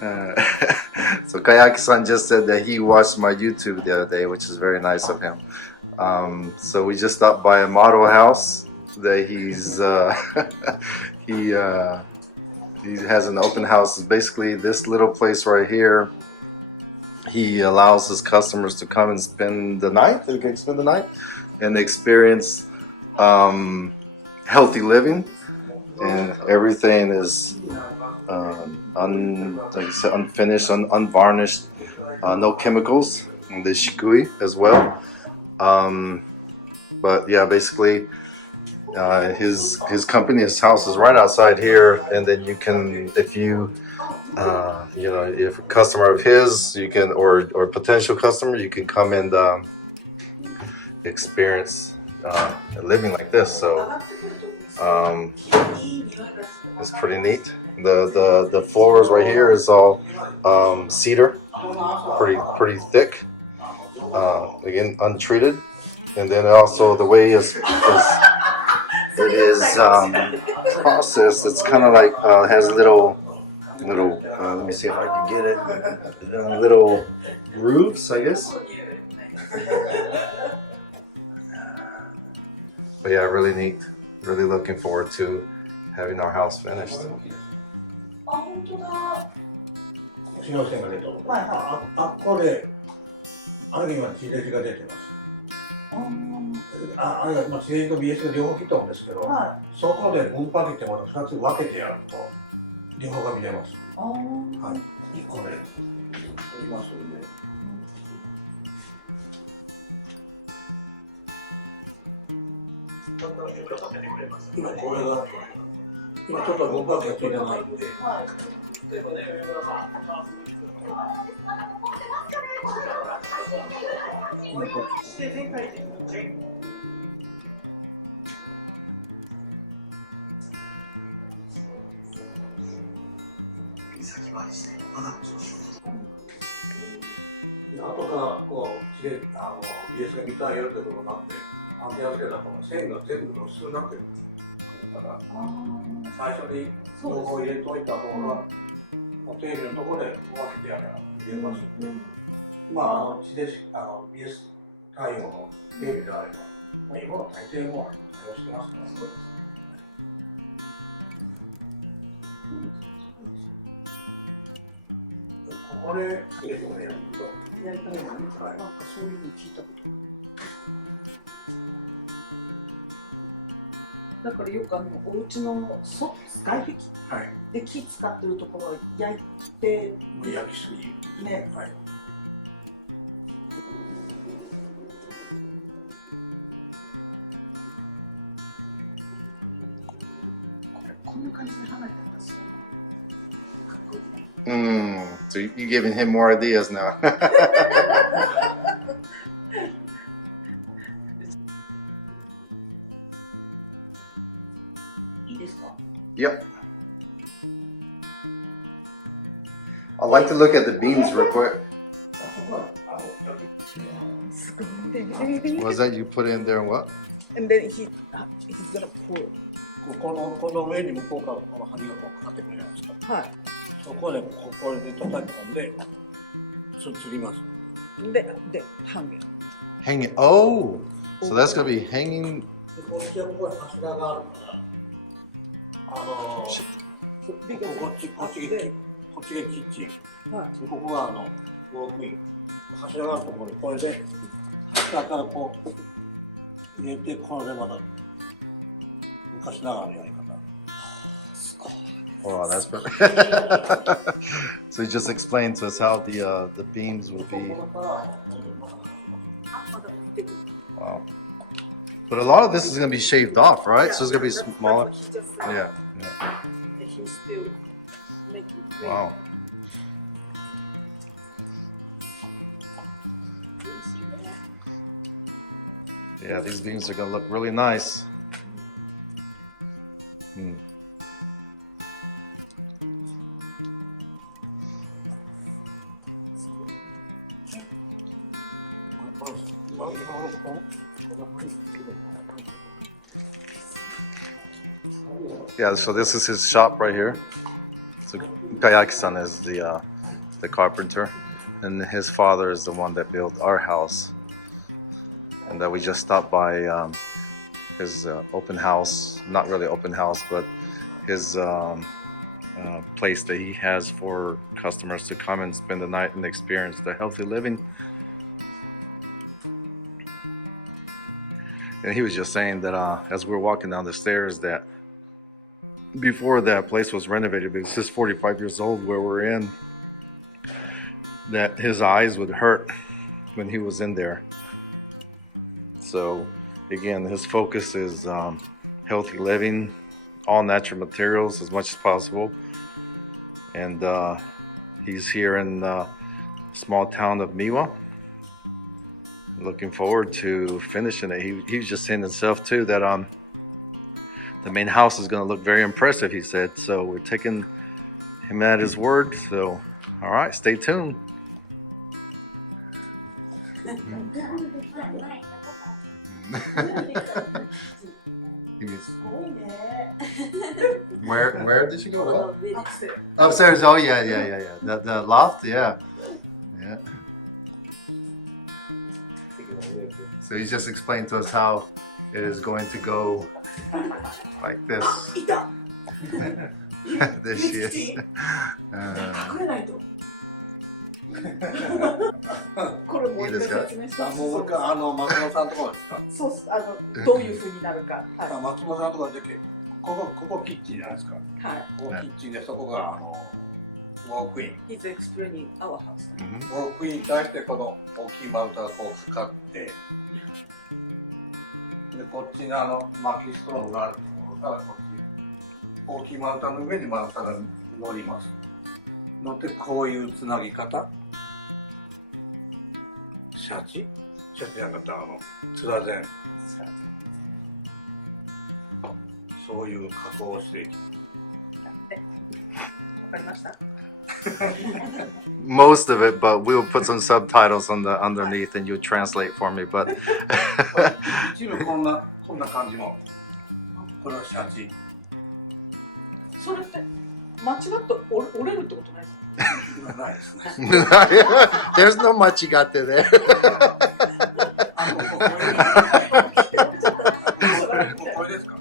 Uh, so Kayaki-san just said that he watched my YouTube the other day, which is very nice of him. So we just stopped by a model house that he has an open house. It's basically this little place right here. He allows his customers to come and spend the night. They can spend the night and experience healthy living, and everything is like I said, unfinished, unvarnished, no chemicals. And the shikui as well. But yeah, basically, his company, his house is right outside here, and then you can, if you if a customer of his, you can, or potential customer, you can come and experience living like this. So it's pretty neat. The floors right here is all cedar, pretty thick. Again, untreated, and then also the way it is processed. It's kind of like has little. Let me see if I can get it. Little grooves, I guess. But yeah, really neat. Really looking forward to having our house finished. あれ今地デジが出てます。あれが地デジと BS が両方切ったんですけど、そこで分パケってまた2つ分けてやると両方が見れます。はい、1個で取りますんで。今これが今ちょっと分パケがついてないんで。後からこうBS が見たいよということになってアンテナつけたら線が全部露出になってるだから最初に情報を入れといた方がテレビのところで分けてやれば見えますので、まあBS 対応のテレビであれば、今は大抵も対応してますから。ここでテレビをやるとやりたいのに、なんかそういうの聞いたこと。だからよくお家の外壁で木使ってるところを焼いて、焼きすぎね。はい。こんな感じで離れてたし。So you're giving him more ideas now. Yep. I'd like to look at the beams real quick. Was that you put in there and what? And then he's gonna pour. この上に向こうからこの針がこうかかってくるじゃないですか。はい。そこでこれで叩き込んでつります。で hang it. Hang it. Oh, so that's gonna be hanging. こっちはここに柱があるから、こっちがキッチン。はい。ここがウォークイン。柱があるところにこれで下からこう入れてこれでまた昔ながらのやり方。Oh, that's perfect. So he just explained to us how the beams will be. Wow. But a lot of this is going to be shaved off, right? So it's going to be smaller. Yeah. Wow. Yeah, these beams are going to look really nice. Yeah, so this is his shop right here. So Kayaki-san is the carpenter, and his father is the one that built our house. And that we just stopped by his open house, not really open house, but his place that he has for customers to come and spend the night and experience the healthy living. And he was just saying that as we were walking down the stairs, that before that place was renovated, because this is 45 years old where we're in, that his eyes would hurt when he was in there. So again, his focus is healthy living, all natural materials as much as possible. And he's here in the small town of Miwa. Looking forward to finishing it. He was just saying himself too that the main house is going to look very impressive, he said. So we're taking him at his word. So all right, stay tuned. Where did she go? What? Upstairs. Upstairs. Oh yeah. The loft. Yeah. So he just explained to us how it is going to go like this. There she is. 隠れないと。これもう一回説明して。もう一回松本さんとこですか。そうどういう風になるか。松本さんとこだけここキッチンじゃないですか。はい。ここキッチンでそこがウォークイン。He's explaining our house. ウォークインに対してこの大きい丸太がこう使って、でこっちの薪ストーンがあるところからこっち大きい丸太の上に丸太が乗ります。乗ってこういうつなぎ方。シャチじゃなかったつらぜん。そういう加工をしていきます。わかりました。Most of it, but we'll put some subtitles on the underneath and you translate for me. But 一部こんな感じのこれはシャチ。それって間違って折れるってことないですか？ないですね。There's no machigate there. これですか？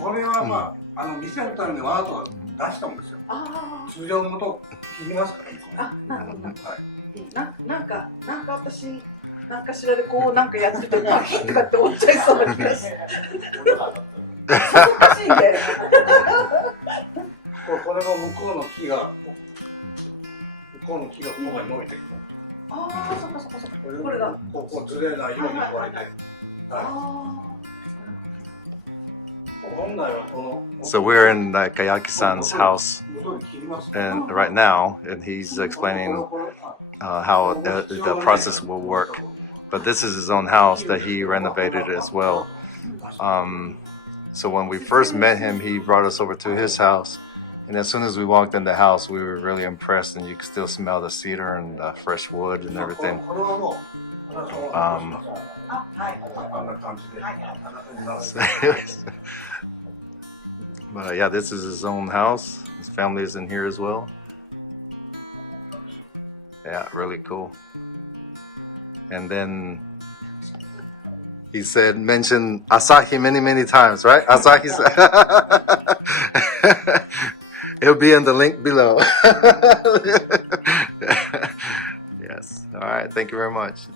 これはまあ店のためにわざと出したんですよ。通常のこと切りますからね。なるほど。はい。なんか私なんかしらでこうなんかやっててパキッとかって折っちゃいそうな気がする。難しいんで。これも向こうの木がここまで伸びてくる。そっか。これがここずれないようにこれで。So we're in Kayaki-san's house, and right now, and he's explaining how the process will work. But this is his own house that he renovated as well. So when we first met him, he brought us over to his house. And as soon as we walked in the house, we were really impressed, and you could still smell the cedar and fresh wood and everything. But yeah, this is his own house. His family is in here as well. Yeah, really cool. And then he said, mention Asahi many times, right? Asahi. It'll be in the link below. Yes. All right. Thank you very much.